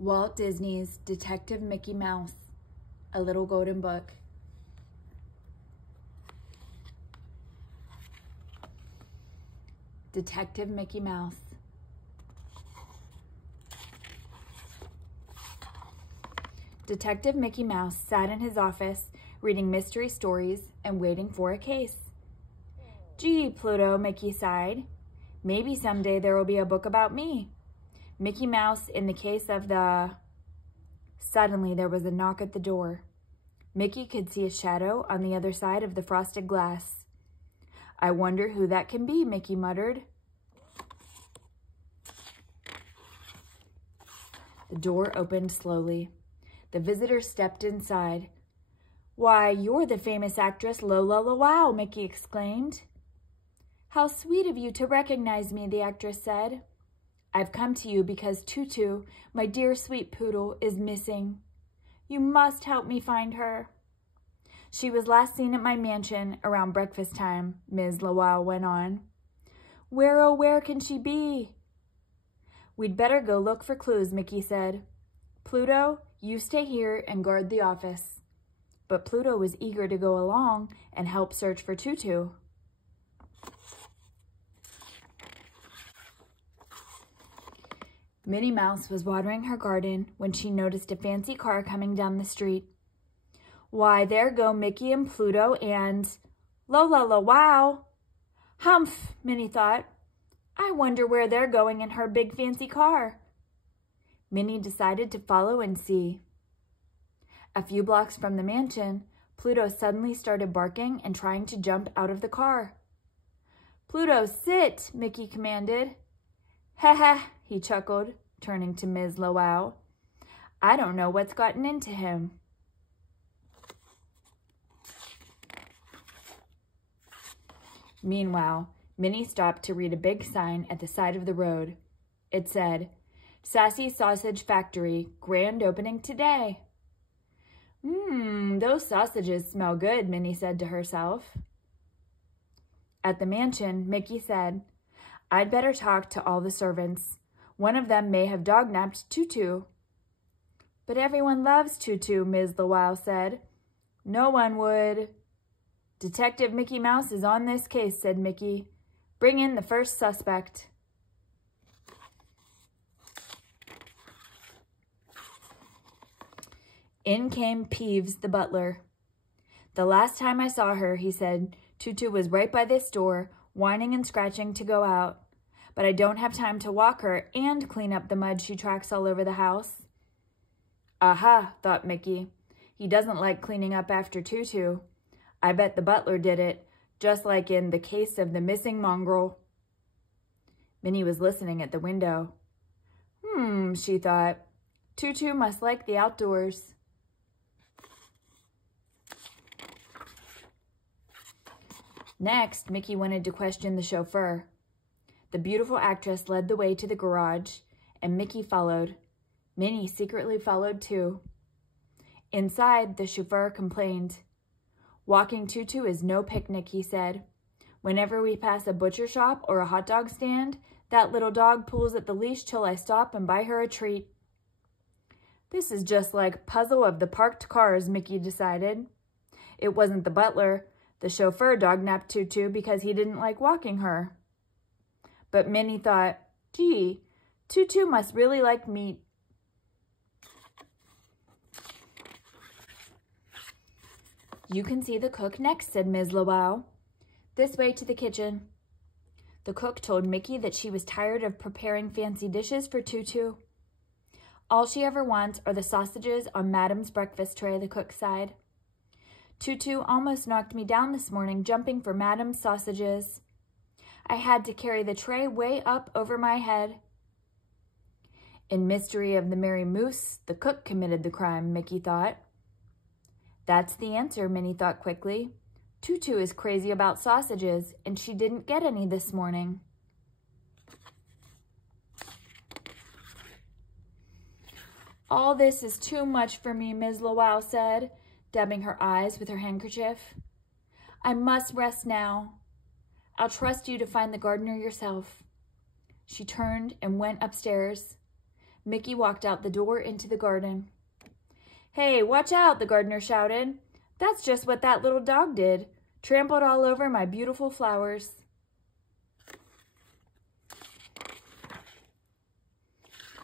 Walt Disney's Detective Mickey Mouse, A Little Golden Book. Detective Mickey Mouse. Detective Mickey Mouse sat in his office reading mystery stories and waiting for a case. Gee, Pluto, Mickey sighed. Maybe someday there will be a book about me. Mickey Mouse in the case of the... Suddenly there was a knock at the door. Mickey could see a shadow on the other side of the frosted glass. I wonder who that can be, Mickey muttered. The door opened slowly. The visitor stepped inside. Why, you're the famous actress Lola LaWow, Mickey exclaimed. How sweet of you to recognize me, the actress said. I've come to you because Tutu, my dear sweet poodle, is missing. You must help me find her. She was last seen at my mansion around breakfast time, Ms. LaWow went on. Where, oh, where can she be? We'd better go look for clues, Mickey said. Pluto, you stay here and guard the office. But Pluto was eager to go along and help search for Tutu. Minnie Mouse was watering her garden when she noticed a fancy car coming down the street. Why, there go Mickey and Pluto and... Lola LaWow! Humph, Minnie thought. I wonder where they're going in her big fancy car. Minnie decided to follow and see. A few blocks from the mansion, Pluto suddenly started barking and trying to jump out of the car. Pluto, sit, Mickey commanded. Ha ha, he chuckled, turning to Ms. LaWow. I don't know what's gotten into him. Meanwhile, Minnie stopped to read a big sign at the side of the road. It said, Sassy Sausage Factory, grand opening today. Those sausages smell good, Minnie said to herself. At the mansion, Mickey said, I'd better talk to all the servants. One of them may have dog-napped Tutu. But everyone loves Tutu, Ms. LaWow said. No one would. Detective Mickey Mouse is on this case, said Mickey. Bring in the first suspect. In came Peeves, the butler. The last time I saw her, he said, Tutu was right by this door, whining and scratching to go out. But I don't have time to walk her and clean up the mud she tracks all over the house. Aha, thought Mickey. He doesn't like cleaning up after Tutu. I bet the butler did it, just like in the case of the missing mongrel. Minnie was listening at the window. She thought. Tutu must like the outdoors. Next, Mickey wanted to question the chauffeur. The beautiful actress led the way to the garage, and Mickey followed. Minnie secretly followed too. Inside, the chauffeur complained. Walking Tutu is no picnic, he said. Whenever we pass a butcher shop or a hot dog stand, that little dog pulls at the leash till I stop and buy her a treat. This is just like Puzzle of the Parked Cars, Mickey decided. It wasn't the butler. The chauffeur dog-napped Tutu because he didn't like walking her. But Minnie thought, gee, Tutu must really like meat. You can see the cook next, said Ms. LaWow. This way to the kitchen. The cook told Mickey that she was tired of preparing fancy dishes for Tutu. All she ever wants are the sausages on Madam's breakfast tray, the cook sighed. Tutu almost knocked me down this morning jumping for Madam's sausages. I had to carry the tray way up over my head. In Mystery of the Merry Moose, the cook committed the crime, Mickey thought. That's the answer, Minnie thought quickly. Tutu is crazy about sausages, and she didn't get any this morning. All this is too much for me, Ms. LaWow said, dabbing her eyes with her handkerchief. I must rest now. I'll trust you to find the gardener yourself. She turned and went upstairs. Mickey walked out the door into the garden. "Hey, watch out," the gardener shouted. "That's just what that little dog did. Trampled all over my beautiful flowers."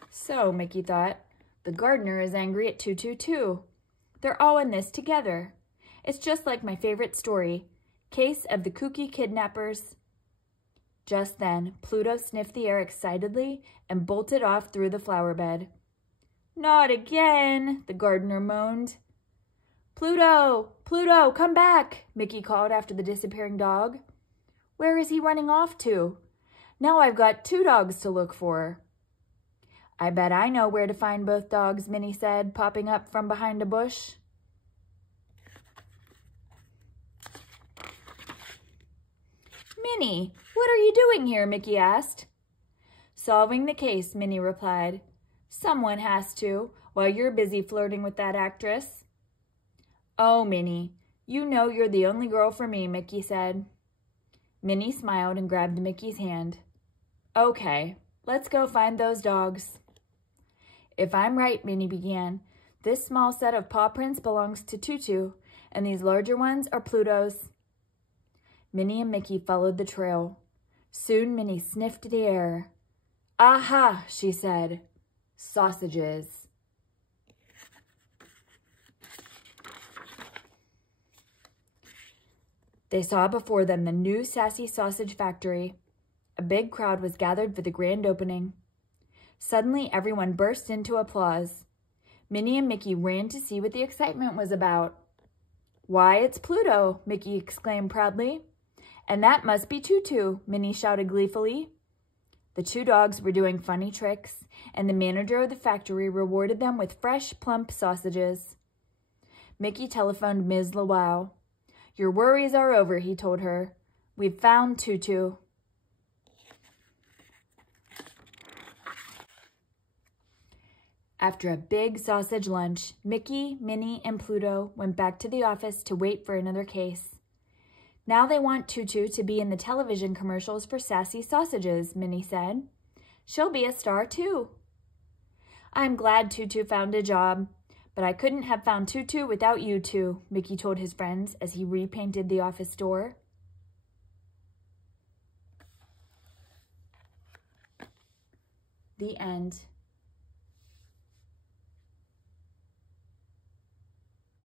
So, Mickey thought, the gardener is angry at Tutu too. They're all in this together. It's just like my favorite story, Case of the Kooky Kidnappers. Just then, Pluto sniffed the air excitedly and bolted off through the flower bed. "Not again," the gardener moaned. "Pluto! Pluto, come back!" Mickey called after the disappearing dog. "Where is he running off to? Now I've got 2 dogs to look for." "I bet I know where to find both dogs," Minnie said, popping up from behind a bush. "Minnie, what are you doing here?" Mickey asked. "Solving the case," Minnie replied. "Someone has to, while you're busy flirting with that actress." "Oh, Minnie, you know you're the only girl for me," Mickey said. Minnie smiled and grabbed Mickey's hand. "Okay, let's go find those dogs." "If I'm right," Minnie began, "this small set of paw prints belongs to Tutu, and these larger ones are Pluto's." Minnie and Mickey followed the trail. Soon Minnie sniffed the air. "Aha," she said. "Sausages." They saw before them the new Sassy Sausage Factory. A big crowd was gathered for the grand opening. Suddenly, everyone burst into applause. Minnie and Mickey ran to see what the excitement was about. "Why, it's Pluto," Mickey exclaimed proudly. "And that must be Tutu," Minnie shouted gleefully. The 2 dogs were doing funny tricks, and the manager of the factory rewarded them with fresh, plump sausages. Mickey telephoned Ms. Lawau. "Your worries are over," he told her. "We've found Tutu." After a big sausage lunch, Mickey, Minnie, and Pluto went back to the office to wait for another case. "Now they want Tutu to be in the television commercials for Sassy Sausages," Minnie said. "She'll be a star too." "I'm glad Tutu found a job, but I couldn't have found Tutu without you two," Mickey told his friends as he repainted the office door. The end.